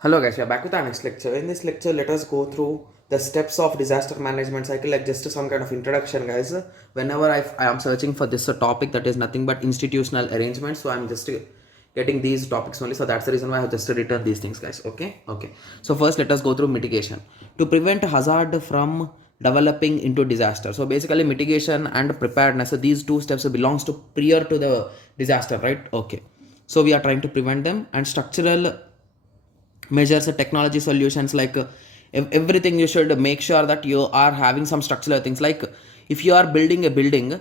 Hello guys, we are back with our next lecture. In this lecture, let us go through the steps of disaster management cycle, like just some kind of introduction, guys. Whenever I am searching for this topic, that is nothing but institutional arrangements, so I'm just getting these topics only. So that's the reason why I have just written these things, guys. Okay. So first, let us go through mitigation to prevent hazard from developing into disaster. So basically, mitigation and preparedness. So these two steps belongs to prior to the disaster, right? Okay. So we are trying to prevent them, and structural measures, technology solutions, like everything you should make sure that you are having some structural things, like if you are building a building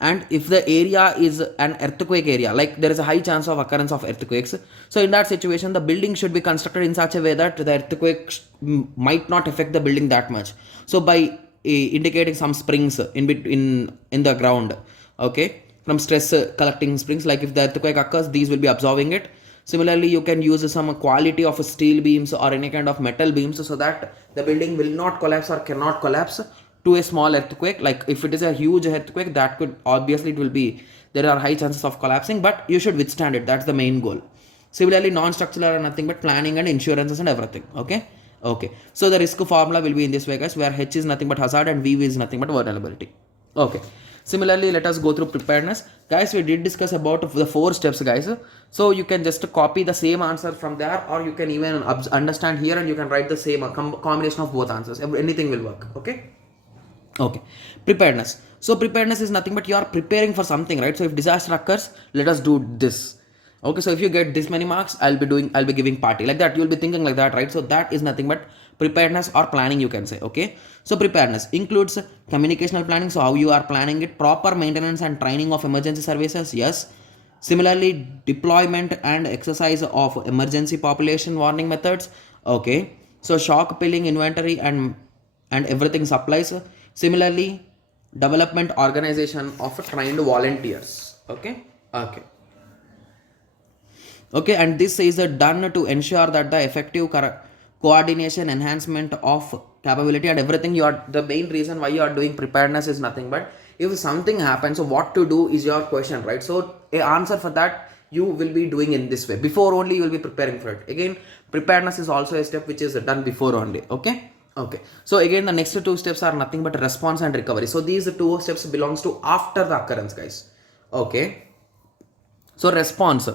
and if the area is an earthquake area, like there is a high chance of occurrence of earthquakes, so in that situation the building should be constructed in such a way that the earthquake might not affect the building that much. So by indicating some springs in between in the ground, okay, from stress collecting springs, like if the earthquake occurs, these will be absorbing it. Similarly, you can use some quality of steel beams or any kind of metal beams so that the building will not collapse or cannot collapse to a small earthquake. Like if it is a huge earthquake, that could obviously, it will be, there are high chances of collapsing, but you should withstand it. That's the main goal. Similarly, non-structural are nothing but planning and insurances and everything. Okay. So the risk formula will be in this way, guys, where H is nothing but hazard and V is nothing but vulnerability. Okay. Similarly, let us go through preparedness. Guys, we did discuss about the 4 steps, guys. So you can just copy the same answer from there, or you can even understand here and you can write the same combination of both answers. Anything will work. Okay. Preparedness. So preparedness is nothing but you are preparing for something, right? So if disaster occurs, let us do this. Okay, so if you get this many marks, I'll be giving party, like that. You'll be thinking like that, right? So that is nothing but preparedness or planning, you can say. Okay, so preparedness includes communicational planning, so how you are planning it, proper maintenance and training of emergency services, yes. Similarly, deployment and exercise of emergency population warning methods. Okay, so shock pilling inventory and everything supplies. Similarly, development organization of trained volunteers. Okay. Okay, and this is done to ensure that the effective coordination, enhancement of capability and everything. You are, the main reason why you are doing preparedness is nothing but if something happens, so what to do is your question, right? So a answer for that you will be doing in this way. Before only you will be preparing for it. Again, preparedness is also a step which is done before only. Okay, so again the next 2 steps are nothing but response and recovery. So these 2 steps belongs to after the occurrence, guys. Okay, so response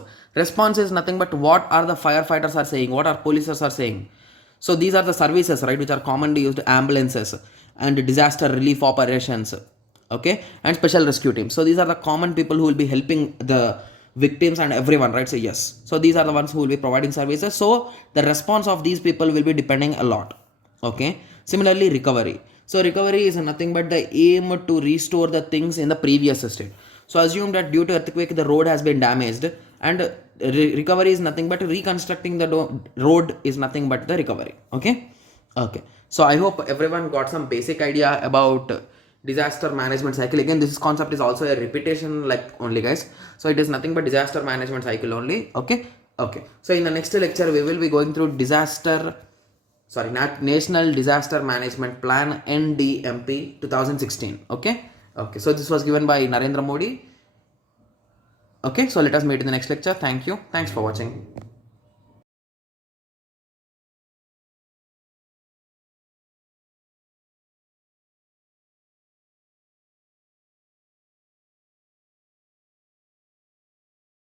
is nothing but what are the firefighters are saying, what are police are saying. So these are the services, right, which are commonly used: ambulances and disaster relief operations, okay, and special rescue teams. So these are the common people who will be helping the victims and everyone, right? So yes, so these are the ones who will be providing services. So the response of these people will be depending a lot. Okay, similarly recovery. So recovery is nothing but the aim to restore the things in the previous state. So assume that due to earthquake the road has been damaged, and recovery is nothing but reconstructing the road is nothing but the recovery. Okay, so I hope everyone got some basic idea about disaster management cycle. Again, this concept is also a repetition, like, only, guys. So it is nothing but disaster management cycle only. Okay, so in the next lecture we will be going through National Disaster Management Plan, NDMP 2016. Okay, so this was given by Narendra Modi. Okay, so let us meet in the next lecture. Thank you. Thanks for watching.